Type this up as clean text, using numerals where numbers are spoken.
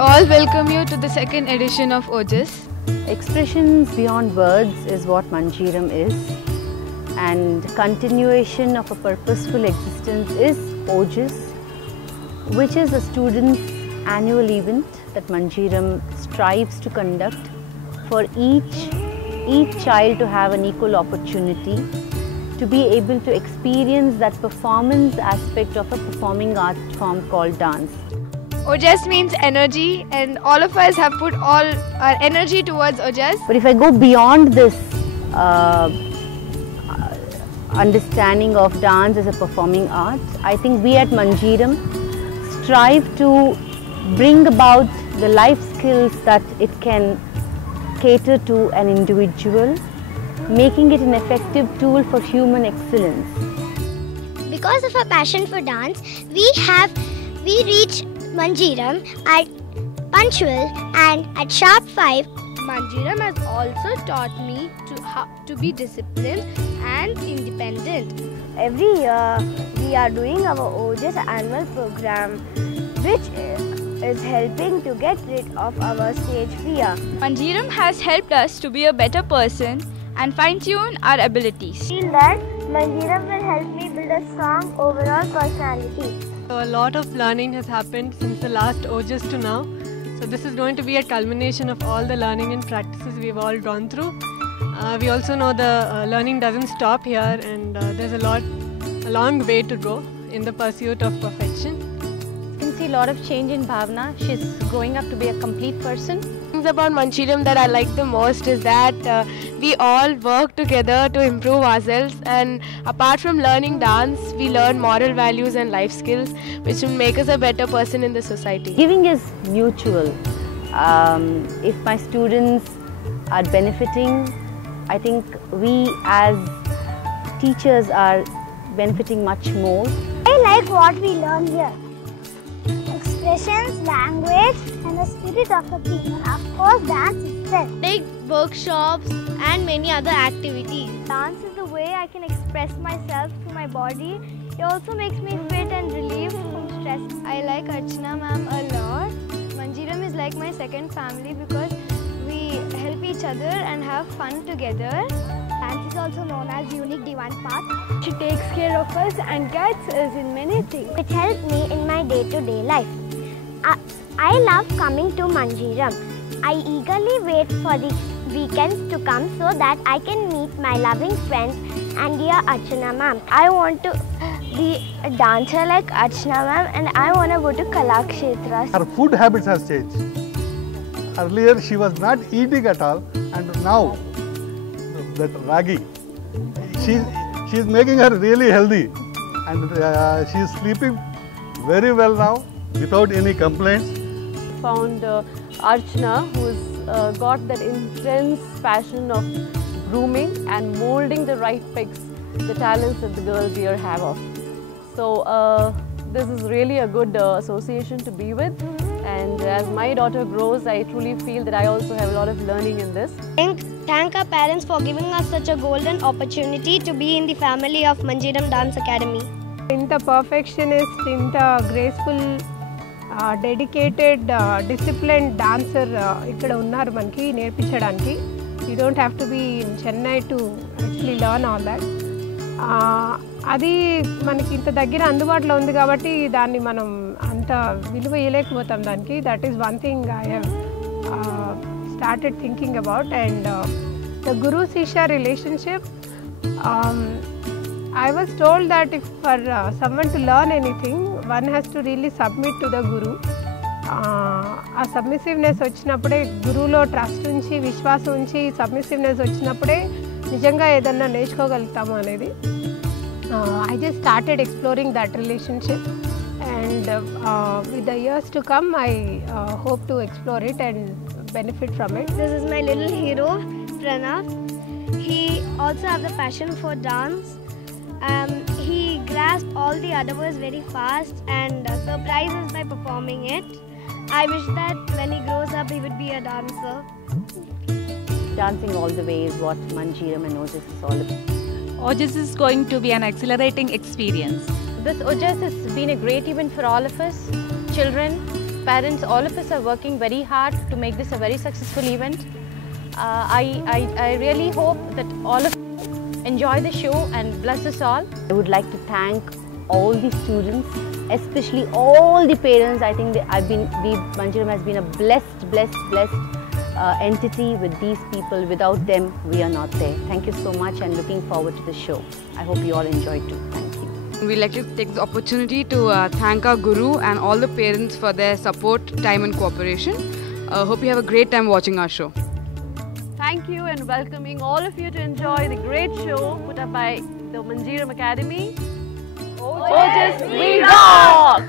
all welcome you to the second edition of OJES. Expressions beyond words is what Manjeeram is, and continuation of a purposeful existence is OJES, which is a student's annual event that Manjeeram strives to conduct for each child to have an equal opportunity to be able to experience that performance aspect of a performing art form called dance. OJES means energy, and all of us have put all our energy towards OJES. But if I go beyond this understanding of dance as a performing art, I think we at Manjeeram strive to bring about the life skills that it can cater to an individual, making it an effective tool for human excellence. Because of our passion for dance, we reach Manjeeram at punctual and at sharp 5. Manjeeram has also taught me to be disciplined and independent. Every year we are doing our OJES annual program, which is helping to get rid of our stage fear. Manjeeram has helped us to be a better person and fine-tune our abilities. I feel that Manjeeram will help me build a strong overall personality. So a lot of learning has happened since the last OJES to now. So this is going to be a culmination of all the learning and practices we've all gone through. We also know the learning doesn't stop here, and there's a long way to go in the pursuit of perfection. You can see a lot of change in Bhavna. She's growing up to be a complete person. Things about Manjeeram that I like the most is that we all work together to improve ourselves, and apart from learning dance, we learn moral values and life skills which will make us a better person in the society. Giving is mutual. If my students are benefiting, I think we as teachers are benefiting much more. I like what we learn here. Expressions, language, and the spirit of the team, and of course dance itself. Big workshops and many other activities. Dance is the way I can express myself through my body. It also makes me fit and relieved from stress. I like Archana ma'am a lot. Manjeeram is like my second family because we help each other and have fun together. Dance is also known as unique divine path. She takes care of us and guides us in many things. It helped me in my day-to-day life. I love coming to Manjeeram. I eagerly wait for the weekends to come so that I can meet my loving friends and dear Archana ma'am. I want to be a dancer like Archana ma'am, and I want to go to Kalakshetra. Her food habits has changed. Earlier she was not eating at all, and now that ragi, she is making her really healthy, and she is sleeping very well now without any complaints. Found Archana, who's got that intense passion of grooming and molding the right pegs, the talents that the girls here have of. So this is really a good association to be with, and as my daughter grows, I truly feel that I also have a lot of learning in this. Thank our parents for giving us such a golden opportunity to be in the family of Manjeeram Dance Academy. ఇంత perfectionist, ఇంత graceful, dedicated, disciplined dancer ఇక్కడ ఉన్నారు మనకి నేర్పించడానికి. You don't have to be in Chennai to actually learn all that. అది మనకి ఇంత దగ్గర అందుబాటులో ఉంది కాబట్టి దాన్ని మనం అంత విలువ ఇవ్వలేకపోతాం దానికి. That is one thing I have started thinking about. And the Guru Shishya relationship, I was told that if for someone to learn anything, one has to really submit to the Guru. ఆ సబ్మిసివ్నెస్ వచ్చినప్పుడే, గురువులో trust ఉంచి, విశ్వాసం ఉంచి, సబ్మిసివ్నెస్ వచ్చినప్పుడే నిజంగా ఏదన్నా నేర్చుకోగలుగుతాము అనేది. I just started exploring that relationship, and with the years to come, I hope to explore it and benefit from it. This is my little hero, Pranav. He also has the passion for dance. He grasps all the other words very fast and surprises by performing it. I wish that when he grows up, he would be a dancer. Dancing all the way is what Manjeeram and OJES is all about. OJES is going to be an exhilarating experience. This OJES has been a great event for all of us, children, parents, all of us are working very hard to make this a very successful event. I really hope that all of you enjoy the show and bless us all. I would like to thank all the students, especially all the parents. I think Manjeeram has been a blessed entity with these people. Without them, we are not there. Thank you so much and looking forward to the show. I hope you all enjoy too. Thank you. We'd like to take the opportunity to thank our guru and all the parents for their support, time and cooperation. Hope you have a great time watching our show. Thank you and welcoming all of you to enjoy the great show put up by the Manjeeram Academy. Ojas, we rock!